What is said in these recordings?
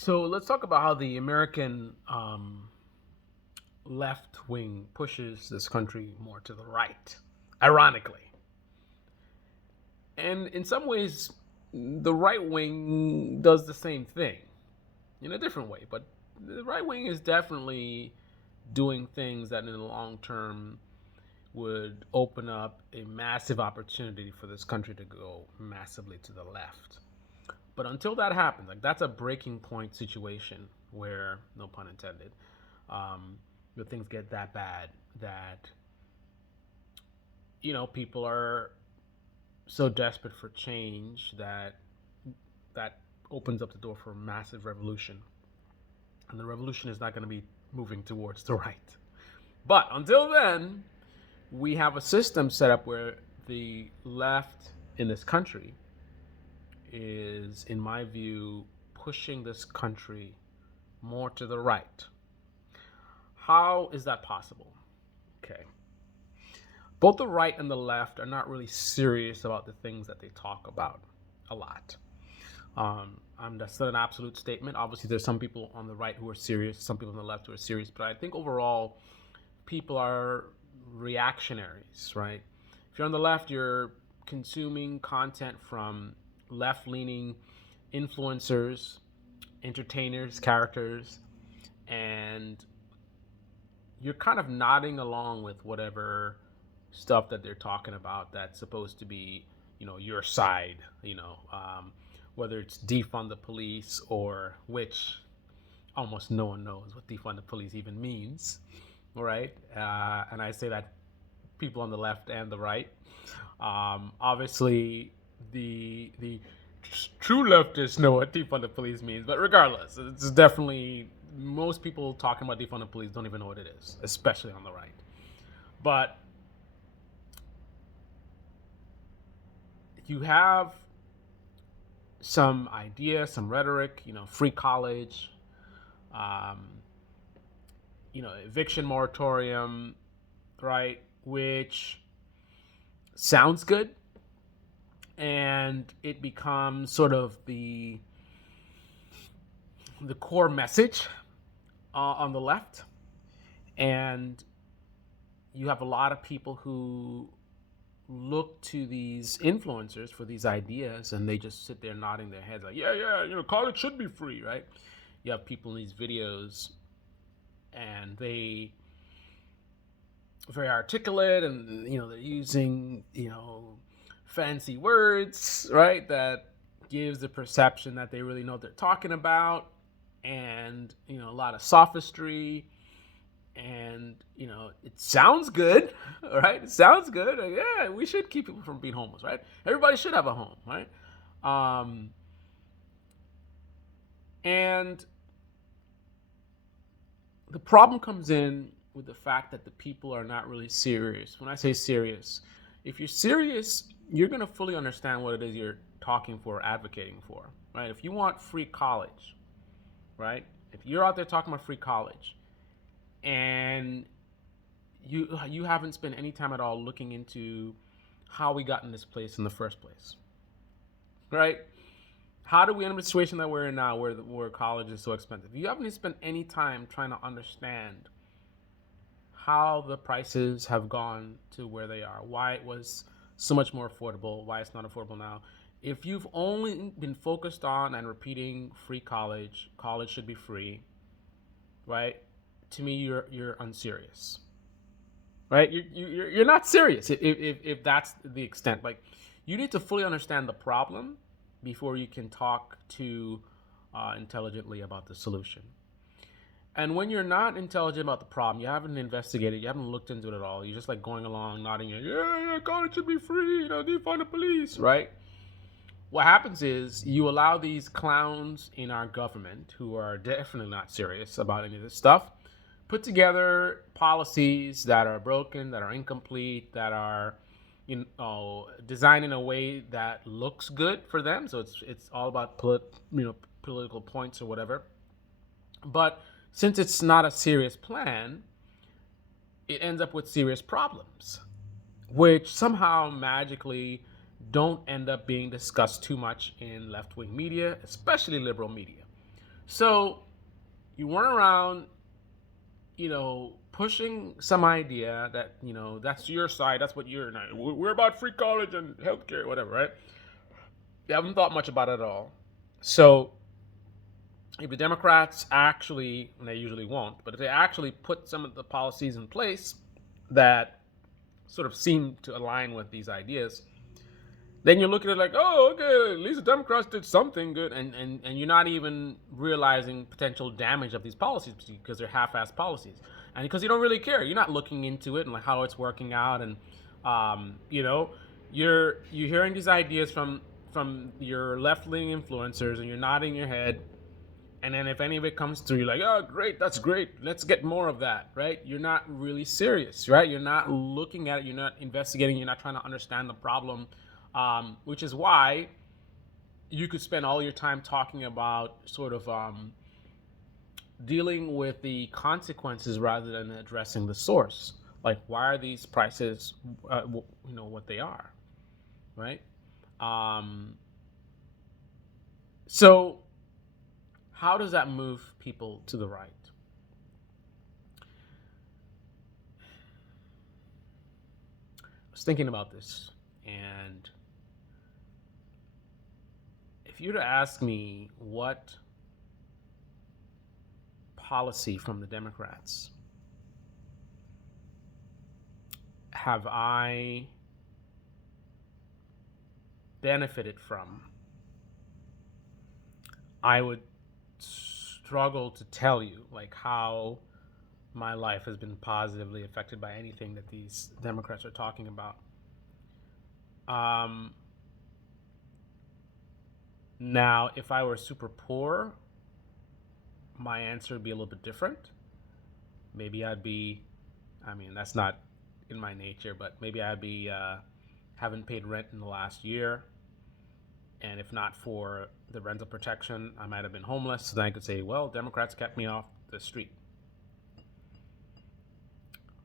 So let's talk about how the American left wing pushes this country more to the right, ironically. And in some ways, the right wing does the same thing in a different way. But the right wing is definitely doing things that in the long term would open up a massive opportunity for this country to go massively to the left. But until that happens, like that's a breaking point situation where, no pun intended, where things get that bad that people are so desperate for change that opens up the door for a massive revolution, and the revolution is not going to be moving towards the right. But until then, we have a system set up where the left in this country is, in my view, pushing this country more to the right. How is that possible? Okay. Both the right and the left are not really serious about the things that they talk about a lot. That's not an absolute statement. Obviously, there's some people on the right who are serious, some people on the left who are serious, but I think overall, people are reactionaries, right? If you're on the left, you're consuming content from left leaning influencers, entertainers, characters, and you're kind of nodding along with whatever stuff that they're talking about that's supposed to be, your side, whether it's defund the police or which almost no one knows what defund the police even means, right? And I say that people on the left and the right. Obviously, the true leftists know what defund the police means, but regardless, it's definitely most people talking about defund the police don't even know what it is, especially on the right. But you have some idea, some rhetoric, free college, um, eviction moratorium, right? Which sounds good, and it becomes sort of the core message on the left, and you have a lot of people who look to these influencers for these ideas, and they just sit there nodding their heads like, yeah, college should be free, right? You have people in these videos, and they very articulate, and they're using fancy words, right? That gives the perception that they really know what they're talking about, and a lot of sophistry, and it sounds good, right? It sounds good. Like, yeah, we should keep people from being homeless, right? Everybody should have a home, right? And the problem comes in with the fact that the people are not really serious. When I say serious, if you're serious, you're going to fully understand what it is you're talking for, advocating for, right? If you want free college, right? If you're out there talking about free college, and you haven't spent any time at all looking into how we got in this place in the first place, right? How do we end up in the situation that we're in now, where college is so expensive? You haven't spent any time trying to understand how the prices have gone to where they are, why it was so much more affordable, why it's not affordable now. If you've only been focused on and repeating free college, college should be free, right? To me, you're unserious, right? You're not serious if that's the extent. Like, you need to fully understand the problem before you can talk to intelligently about the solution. And when you're not intelligent about the problem, you haven't investigated, you haven't looked into it at all. You're just like going along, nodding, yeah, college should be free, defund the police, right? What happens is you allow these clowns in our government, who are definitely not serious about any of this stuff, put together policies that are broken, that are incomplete, that are designed in a way that looks good for them. So it's all about political points or whatever. But since it's not a serious plan, it ends up with serious problems, which somehow magically don't end up being discussed too much in left wing media, especially liberal media. So you went around, pushing some idea that, that's your side, that's what you're not. We're about free college and healthcare, whatever, right? They haven't thought much about it at all. So if the Democrats actually, and they usually won't, but if they actually put some of the policies in place that sort of seem to align with these ideas, then you're looking at it like, oh, okay, at least the Democrats did something good, and you're not even realizing potential damage of these policies because they're half-assed policies, and because you don't really care, you're not looking into it and like how it's working out, and you're hearing these ideas from your left-leaning influencers, and you're nodding your head, and then if any of it comes through, you're like, oh, great, that's great. Let's get more of that, right? You're not really serious, right? You're not looking at it. You're not investigating. You're not trying to understand the problem, which is why you could spend all your time talking about sort of dealing with the consequences rather than addressing the source. Like, why are these prices, what they are, right? Um, so how does that move people to the right? I was thinking about this, and if you were to ask me what policy from the Democrats have I benefited from, I would struggle to tell you like how my life has been positively affected by anything that these Democrats are talking about. Um, Now, if I were super poor, my answer would be a little bit different. Maybe I'd be, I mean, that's not in my nature, but maybe I'd be haven't paid rent in the last year. And if not for the rental protection, I might have been homeless. So then I could say, well, Democrats kept me off the street,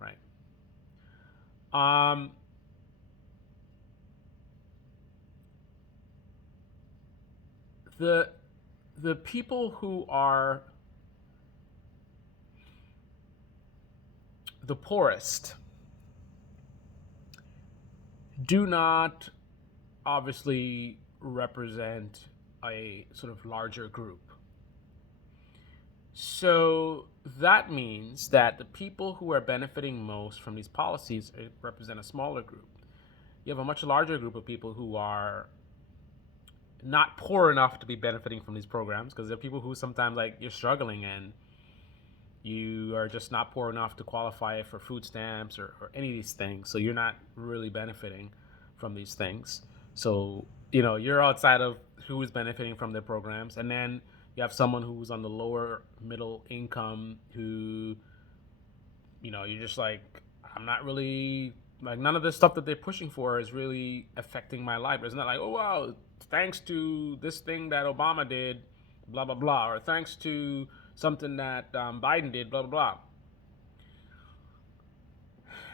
right? Um, the the people who are the poorest do not obviously represent a sort of larger group. So that means that the people who are benefiting most from these policies represent a smaller group. You have a much larger group of people who are not poor enough to be benefiting from these programs, because there are people who sometimes, like, you're struggling and you are just not poor enough to qualify for food stamps or any of these things. So you're not really benefiting from these things. So, you're outside of who is benefiting from their programs. And then you have someone who's on the lower middle income who, you're just like, I'm not really, like, none of the stuff that they're pushing for is really affecting my life. It's not like, oh, wow, thanks to this thing that Obama did, blah, blah, blah, or thanks to something that Biden did, blah, blah, blah.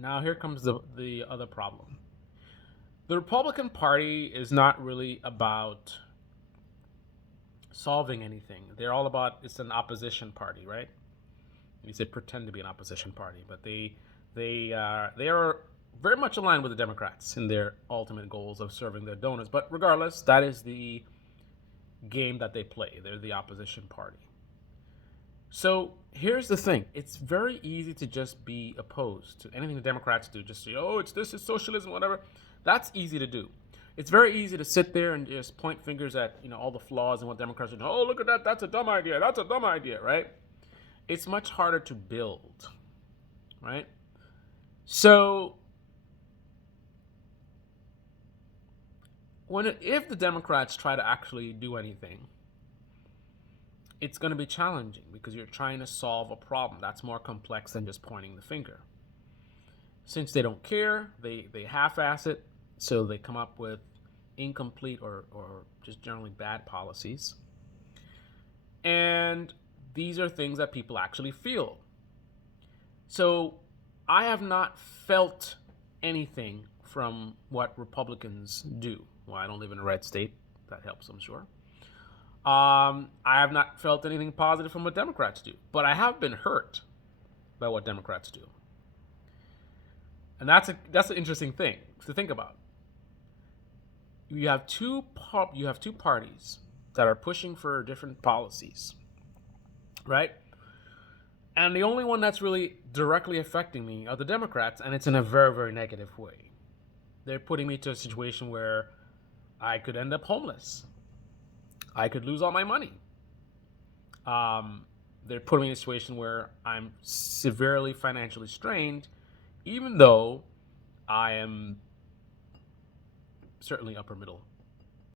Now, here comes the other problem. The Republican Party is not really about solving anything. They're all about, it's an opposition party, right? You say pretend to be an opposition party, but they are very much aligned with the Democrats in their ultimate goals of serving their donors. But regardless, that is the game that they play. They're the opposition party. So here's the thing: it's very easy to just be opposed to anything the Democrats do. Just say, "Oh, it's socialism, whatever." That's easy to do. It's very easy to sit there and just point fingers at all the flaws in what Democrats are doing. Oh, look at that! That's a dumb idea. That's a dumb idea, right? It's much harder to build, right? So if the Democrats try to actually do anything, it's going to be challenging because you're trying to solve a problem that's more complex than just pointing the finger. Since they don't care, they half-ass it, so they come up with incomplete or just generally bad policies. And these are things that people actually feel. So I have not felt anything from what Republicans do. Well, I don't live in a red state. That helps, I'm sure. I have not felt anything positive from what Democrats do, but I have been hurt by what Democrats do, and that's an interesting thing to think about. You have two parties that are pushing for different policies, right? And the only one that's really directly affecting me are the Democrats, and it's in a very, very negative way. They're putting me to a situation where I could end up homeless. I could lose all my money. They're putting me in a situation where I'm severely financially strained, even though I am certainly upper middle